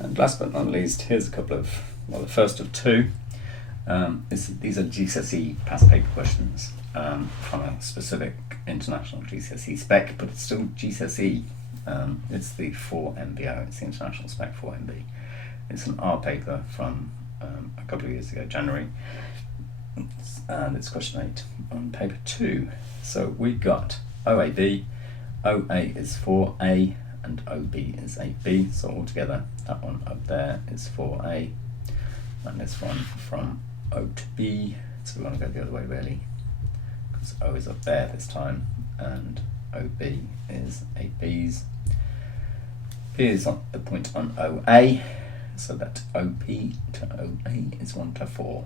And last but not least, here's a couple of, well, the first of two. These are GCSE past paper questions from a specific international GCSE spec, but it's still GCSE. It's the 4MBO, it's the international spec 4MB. It's an R paper from a couple of years ago, January, and it's question 8 on paper 2. So we've got OAB, OA is 4A, and OB is 8B, so altogether that one up there is 4A, and this one from O to B, so we want to go the other way really, because O is up there this time, and OB is 8B's. P is on the point on OA, so that OP to OA is 1 to 4.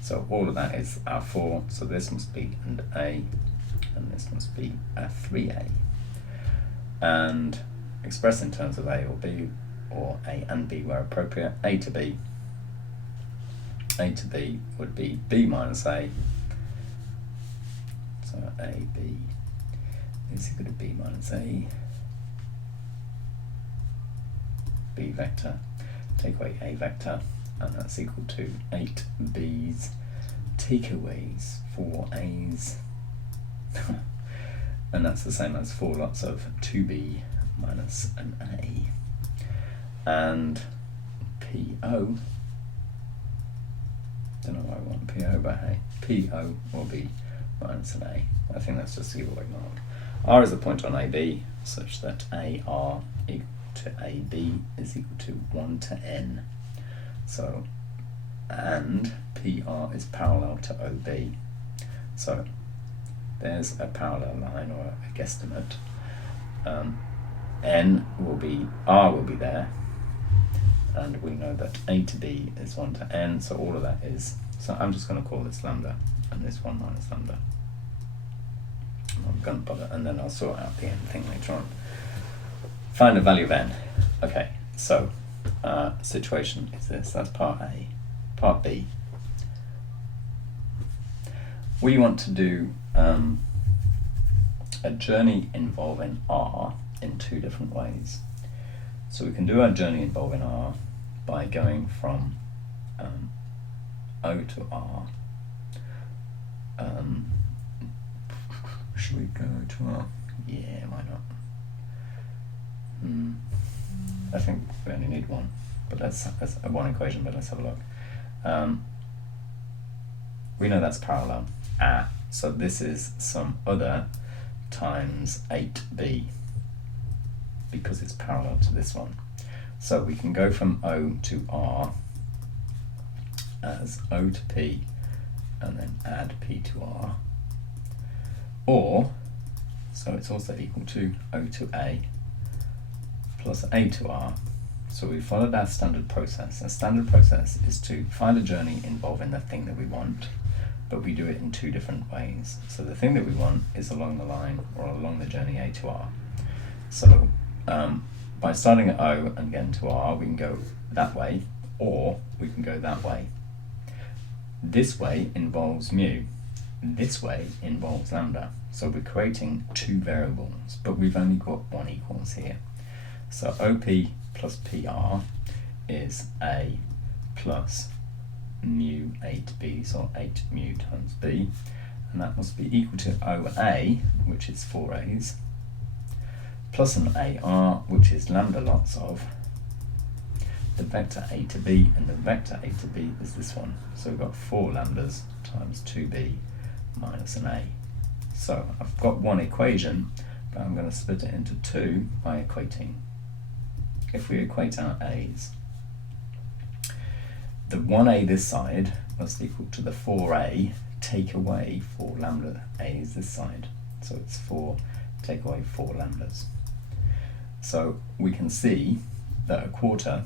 So all of that is our 4, so this must be an A, and this must be a 3A. And expressed in terms of A or B, or A and B where appropriate, A to B would be B minus A, so AB is equal to B minus A, B vector, take away A vector, and that's equal to 8 B's, take away 4 A's, and that's the same as 4 lots of 2B minus an A. And PO, don't know why I want PO, but hey, PO will be minus an A. I think that's just a giveaway mark. R is a point on AB, such that AR equal to AB is equal to 1 to N. So, and PR is parallel to OB. So there's a parallel line or a guesstimate. N will be, R will be there, and we know that A to B is 1 to N, so all of that is, so I'm just going to call this lambda, and this 1 minus lambda. I'm going to bother, and then I'll sort out the N thing later on. Find the value of N. Okay, so situation is this, that's part A. Part B. We want to do a journey involving R in 2 different ways. So we can do our journey involving R by going from O to R. Should we go to R? Yeah, why not? I think we only need one, but that's one equation, but let's have a look. We know that's parallel. So this is some other times 8B, because it's parallel to this one. So we can go from O to R as O to P, and then add P to R. Or, so it's also equal to O to A plus A to R. So we followed our standard process. Our standard process is to find a journey involving the thing that we want, but we do it in 2 different ways. So the thing that we want is along the line, or along the journey A to R. So by starting at O and getting to R, we can go that way, or we can go that way. This way involves mu. This way involves lambda. So we're creating 2 variables, but we've only got 1 equals here. So OP plus PR is A plus mu 8B, so 8 mu times B, and that must be equal to OA, which is 4A's, plus an AR, which is lambda lots of the vector A to B, and the vector A to B is this one. So we've got 4 lambdas times 2B minus an A. So I've got one equation, but I'm going to split it into 2 by equating. If we equate our A's, the 1A this side must equal to the 4A take away 4 lambda A's this side. So it's 4 take away 4 lambdas. So we can see that a quarter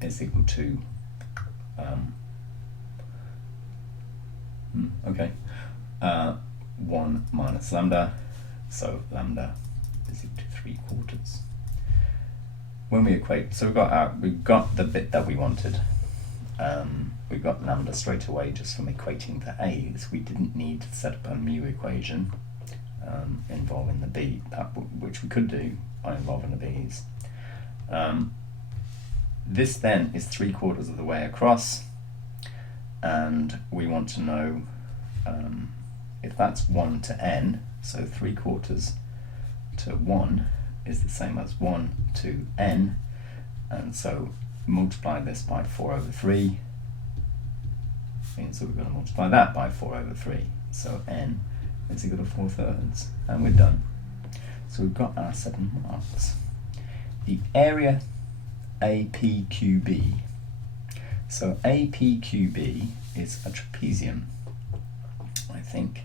is equal to 1 minus lambda, so lambda is equal to 3/4. When we equate, so we've got the bit that we wanted. We got lambda straight away just from equating the A's. We didn't need to set up a mu equation involving the B, which we could do by involving the B's. This then is 3/4 of the way across, and we want to know if that's 1 to n, so 3/4 to 1 is the same as 1 to n, and so multiply this by 4/3 means that we're going to multiply that by 4/3, so n is equal to 4/3, and we're done. So we've got our 7 marks. The area APQB. So APQB is a trapezium, I think,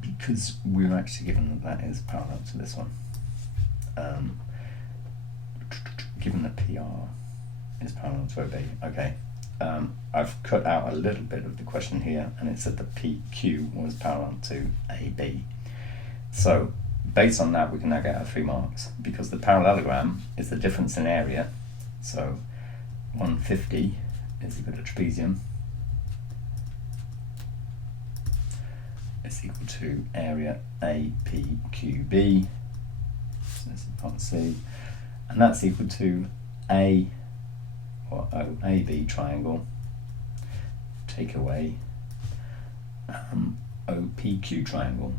because we're actually given that is parallel to this one. Given that PR is parallel to OB. Okay. I've cut out a little bit of the question here, and it said that PQ was parallel to AB. So based on that, we can now get our 3 marks, because the parallelogram is the difference in area. So 150 is equal to trapezium is equal to area APQB, so this is part C, and that's equal to A or OAB triangle, take away OPQ triangle.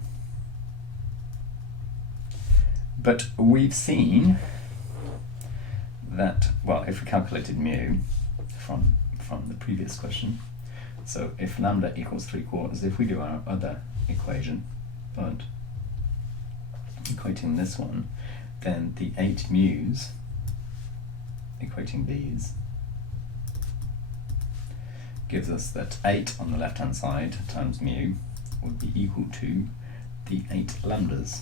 But we've seen that, well, if we calculated mu from the previous question, so if lambda equals 3/4, if we do our other equation, but equating this one, then the 8 mu's, equating these, gives us that 8 on the left hand side times mu would be equal to the 8 lambdas.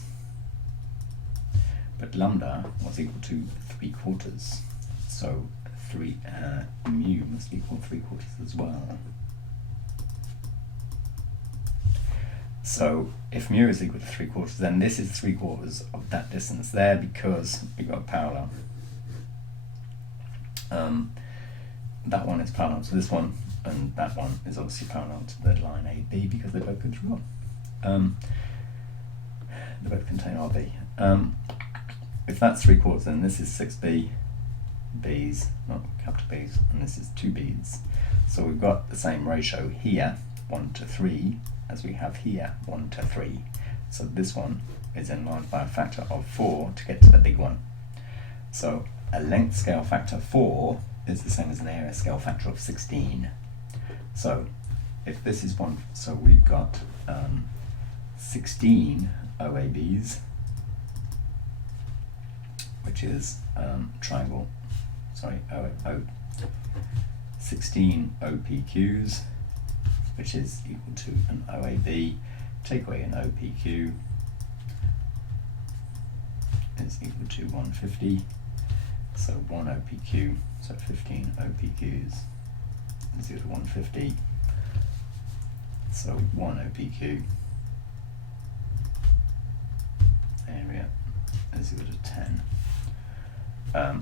But lambda was equal to 3/4, so mu must equal 3/4 as well. So if mu is equal to 3/4, then this is 3/4 of that distance there, because we got parallel. That one is parallel to this one, and that one is obviously parallel to the line AB, because they both go through one. They both contain RB. If that's 3/4, then this is 6b, b's, not capital B's, and this is 2 b's. So we've got the same ratio here, 1 to 3, as we have here, 1 to 3. So this one is enlarged by a factor of 4 to get to the big one. So a length scale factor 4 is the same as an area scale factor of 16. So if this is 1, so we've got 16 OABs, which is triangle, sorry, 16 OPQs, which is equal to an OAB, take away an OPQ, is equal to 150, so 1 OPQ, so 15 OPQs is equal to 150, so 1 OPQ area is equal to 10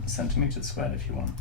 centimeters squared if you want.